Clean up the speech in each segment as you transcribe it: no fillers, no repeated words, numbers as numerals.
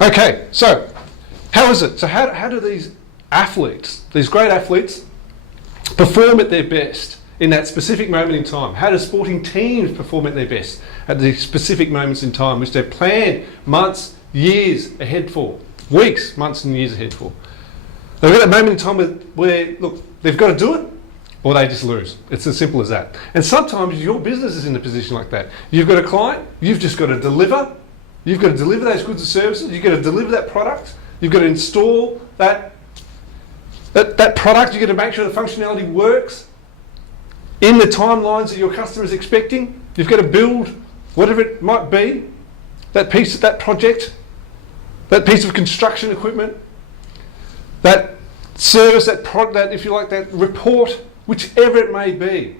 Okay, so how is it? So how do these athletes, these great athletes, perform at their best in that specific moment in time? How do sporting teams perform at their best at the specific moments in time, which they've planned months, years ahead for, weeks, months and years ahead for? They've got that moment in time where look, they've got to do it or they just lose. It's as simple as that. And sometimes your business is in a position like that. You've got a client, you've just got to deliver. You've got to deliver those goods and services. You've got to deliver that product. You've got to install that product. You've got to make sure the functionality works in the timelines that your customer is expecting. You've got to build whatever it might be, that project, that piece of construction equipment, that service, that product, that, if you like, that report, whichever it may be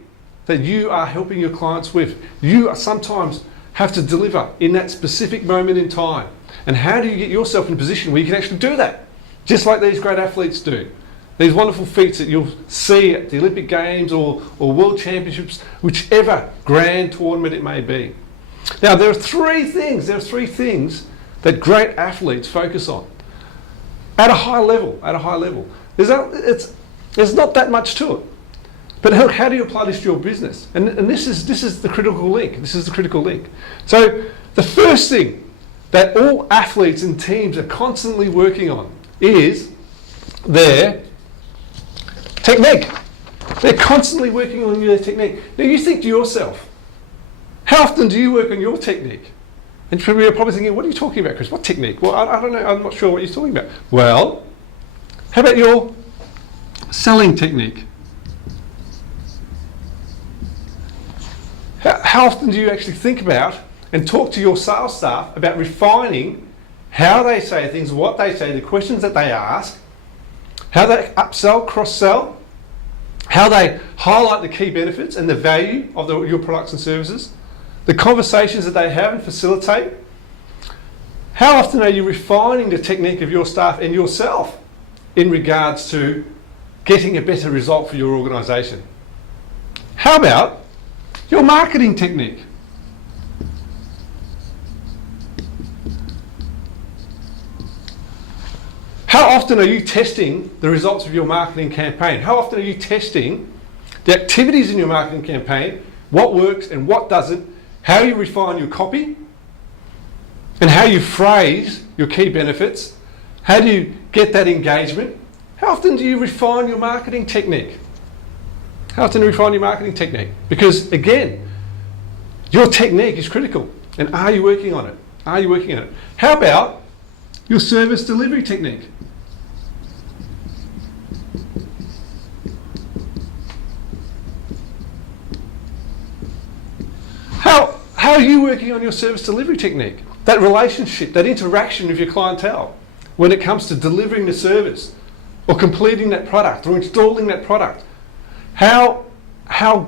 that you are helping your clients with. You are sometimes have to deliver in that specific moment in time. And how do you get yourself in a position where you can actually do that? Just like these great athletes do. These wonderful feats that you'll see at the Olympic Games or World Championships, whichever grand tournament it may be. Now, there are three things that great athletes focus on at a high level. There's not that much to it. But how do you apply this to your business? And this is the critical link. So the first thing that all athletes and teams are constantly working on is their technique. They're constantly working on their technique. Now you think to yourself, how often do you work on your technique? And you're probably thinking, what are you talking about, Chris? What technique? Well, I don't know. I'm not sure what you're talking about. Well, how about your selling technique? How often do you actually think about and talk to your sales staff about refining how they say things, what they say, the questions that they ask, how they upsell, cross-sell, how they highlight the key benefits and the value of your products and services, the conversations that they have and facilitate? How often are you refining the technique of your staff and yourself in regards to getting a better result for your organisation? How about your marketing technique? How often are you testing the results of your marketing campaign? How often are you testing the activities in your marketing campaign, what works and what doesn't, how you refine your copy, and how you phrase your key benefits? How do you get that engagement? How often do you refine your marketing technique? Because again, your technique is critical. And are you working on it? How about your service delivery technique? How are you working on your service delivery technique? That relationship, that interaction with your clientele when it comes to delivering the service or completing that product or installing that product. How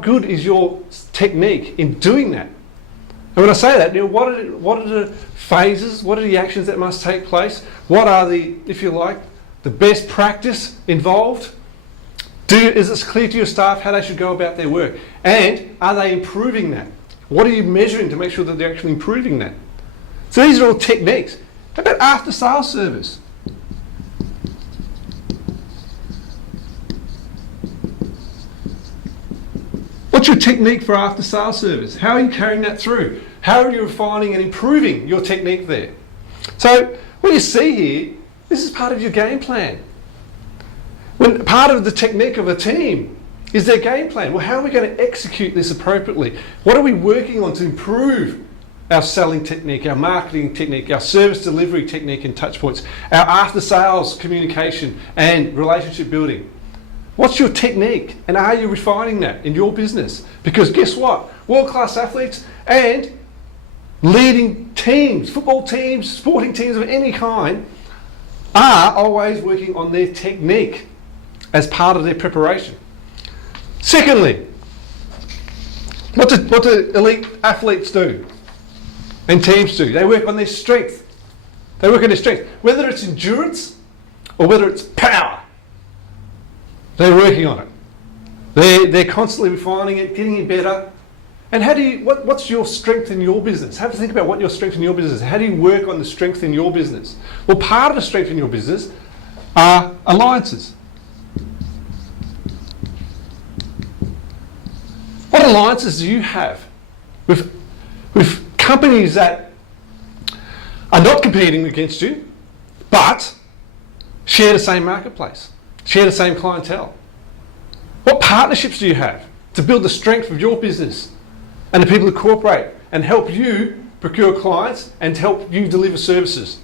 good is your technique in doing that? And when I say that, what are the phases? What are the actions that must take place? What are the, if you like, the best practice involved? Is it clear to your staff how they should go about their work? And are they improving that? What are you measuring to make sure that they're actually improving that? So these are all techniques. How about after sales service? What's your technique for after sales service? How are you carrying that through? How are you refining and improving your technique there? So what you see here, this is part of your game plan. When part of the technique of a team is their game plan. Well, how are we going to execute this appropriately? What are we working on to improve our selling technique, our marketing technique, our service delivery technique and touch points, our after sales communication and relationship building? What's your technique and are you refining that in your business? Because guess what? World-class athletes and leading teams, football teams, sporting teams of any kind are always working on their technique as part of their preparation. Secondly, what do elite athletes do and teams do? They work on their strength. Whether it's endurance or whether it's power, they're working on it. They're constantly refining it, getting it better, And how do you, what's your strength in your business? Have to think about what your strength in your business is. How do you work on the strength in your business? Well, part of the strength in your business are alliances. What alliances do you have with companies that are not competing against you, but share the same marketplace, share the same clientele? What partnerships do you have to build the strength of your business and the people who cooperate and help you procure clients and help you deliver services?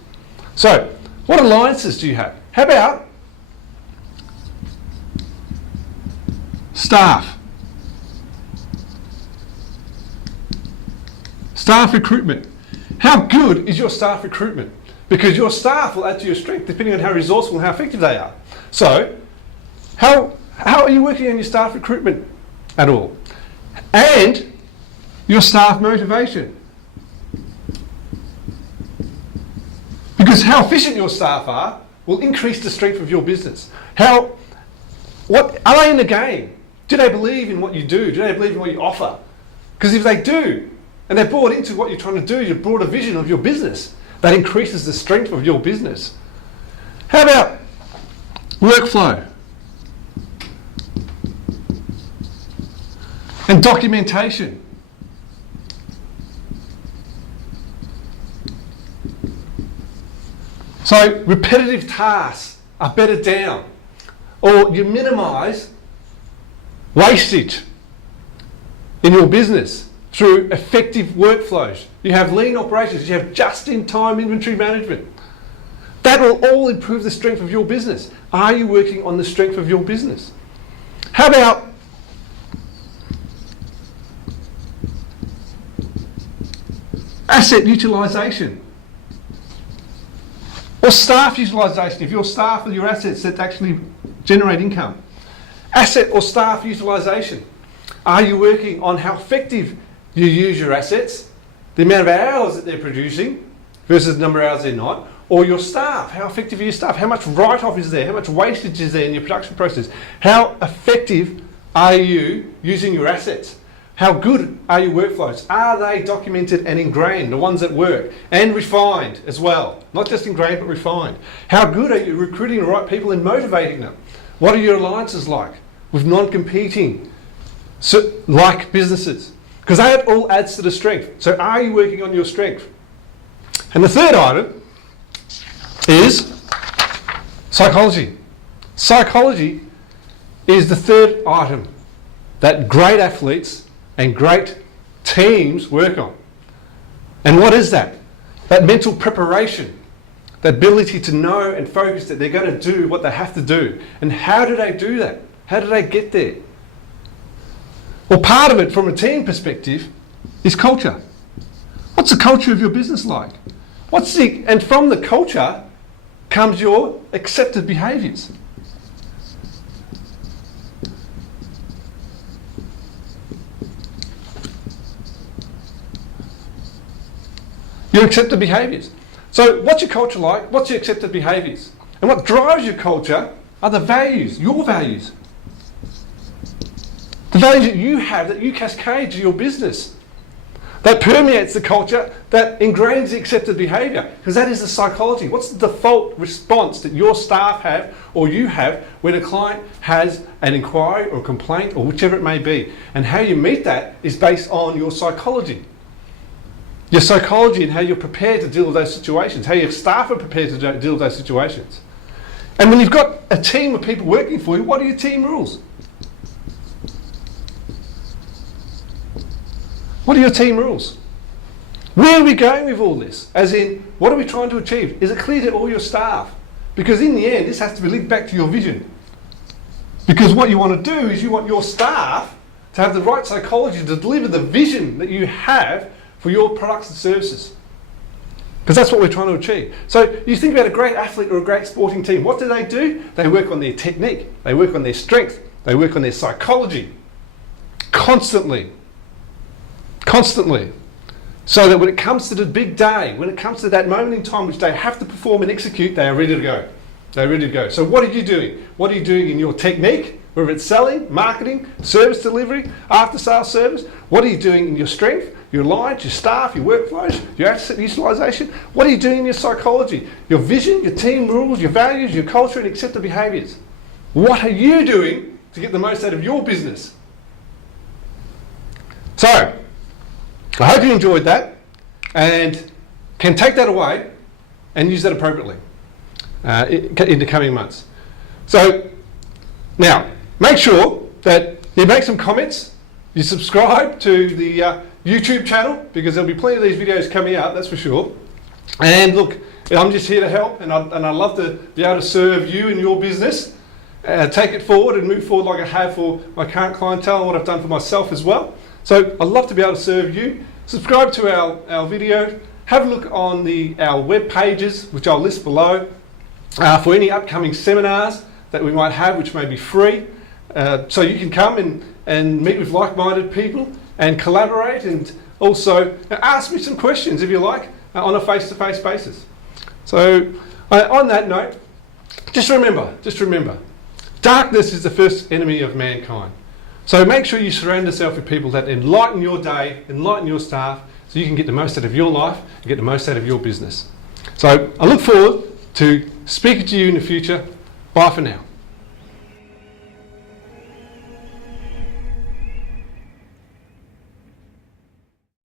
So, what alliances do you have? How about staff? Staff recruitment. How good is your staff recruitment? Because your staff will add to your strength depending on how resourceful and how effective they are. So, how are you working on your staff recruitment at all? And your staff motivation. Because how efficient your staff are will increase the strength of your business. What are they in the game? Do they believe in what you do? Do they believe in what you offer? Because if they do, and they're bought into what you're trying to do, you've brought a vision of your business, that increases the strength of your business. How about workflow and documentation? So repetitive tasks are better down, or you minimise wastage in your business through effective workflows. You have lean operations, you have just-in-time inventory management. That will all improve the strength of your business. Are you working on the strength of your business? How about asset utilisation? Or staff utilisation, if your staff are your assets that actually generate income. Asset or staff utilisation. Are you working on how effective you use your assets, the amount of hours that they're producing versus the number of hours they're not, or your staff, how effective are your staff? How much write-off is there? How much wastage is there in your production process? How effective are you using your assets? How good are your workflows? Are they documented and ingrained, the ones that work, and refined as well? Not just ingrained, but refined. How good are you recruiting the right people and motivating them? What are your alliances like with non-competing like businesses? Because that all adds to the strength. So are you working on your strength? And the third item is psychology. Psychology is the third item that great athletes and great teams work on. And what is that? That mental preparation, the ability to know and focus that they're going to do what they have to do. And how do they do that? How do they get there? Well, part of it from a team perspective is culture. What's the culture of your business like? And from the culture comes your accepted behaviours. Your accepted behaviours. So what's your culture like? What's your accepted behaviours? And what drives your culture are the values, your values. The values that you have, that you cascade to your business. That permeates the culture, that ingrains the accepted behaviour. Because that is the psychology. What's the default response that your staff have or you have when a client has an inquiry or complaint or whichever it may be? And how you meet that is based on your psychology. Your psychology and how you're prepared to deal with those situations, how your staff are prepared to deal with those situations. And when you've got a team of people working for you, what are your team rules? What are your team rules? Where are we going with all this? As in, what are we trying to achieve? Is it clear to all your staff? Because in the end, this has to be linked back to your vision. Because what you want to do is you want your staff to have the right psychology to deliver the vision that you have for your products and services. Because that's what we're trying to achieve. So you think about a great athlete or a great sporting team. What do? They work on their technique. They work on their strength. They work on their psychology. Constantly. So that when it comes to the big day, when it comes to that moment in time which they have to perform and execute, they are ready to go. They're ready to go. So what are you doing? What are you doing in your technique? Whether it's selling, marketing, service delivery, after sales service, what are you doing in your strength, your lines, your staff, your workflows, your asset utilisation? What are you doing in your psychology, your vision, your team rules, your values, your culture and accepted behaviours? What are you doing to get the most out of your business? So, I hope you enjoyed that and can take that away and use that appropriately in the coming months. So, now, make sure that you make some comments, you subscribe to the YouTube channel, because there'll be plenty of these videos coming out, that's for sure. And look, I'm just here to help, and I'd love to be able to serve you and your business, take it forward and move forward like I have for my current clientele and what I've done for myself as well. So I'd love to be able to serve you. Subscribe to our video, have a look on our web pages, which I'll list below, for any upcoming seminars that we might have, which may be free. So you can come and meet with like-minded people and collaborate, and also ask me some questions if you like on a face-to-face basis. So on that note, just remember, darkness is the first enemy of mankind. So make sure you surround yourself with people that enlighten your day, enlighten your staff, so you can get the most out of your life and get the most out of your business. So I look forward to speaking to you in the future. Bye for now.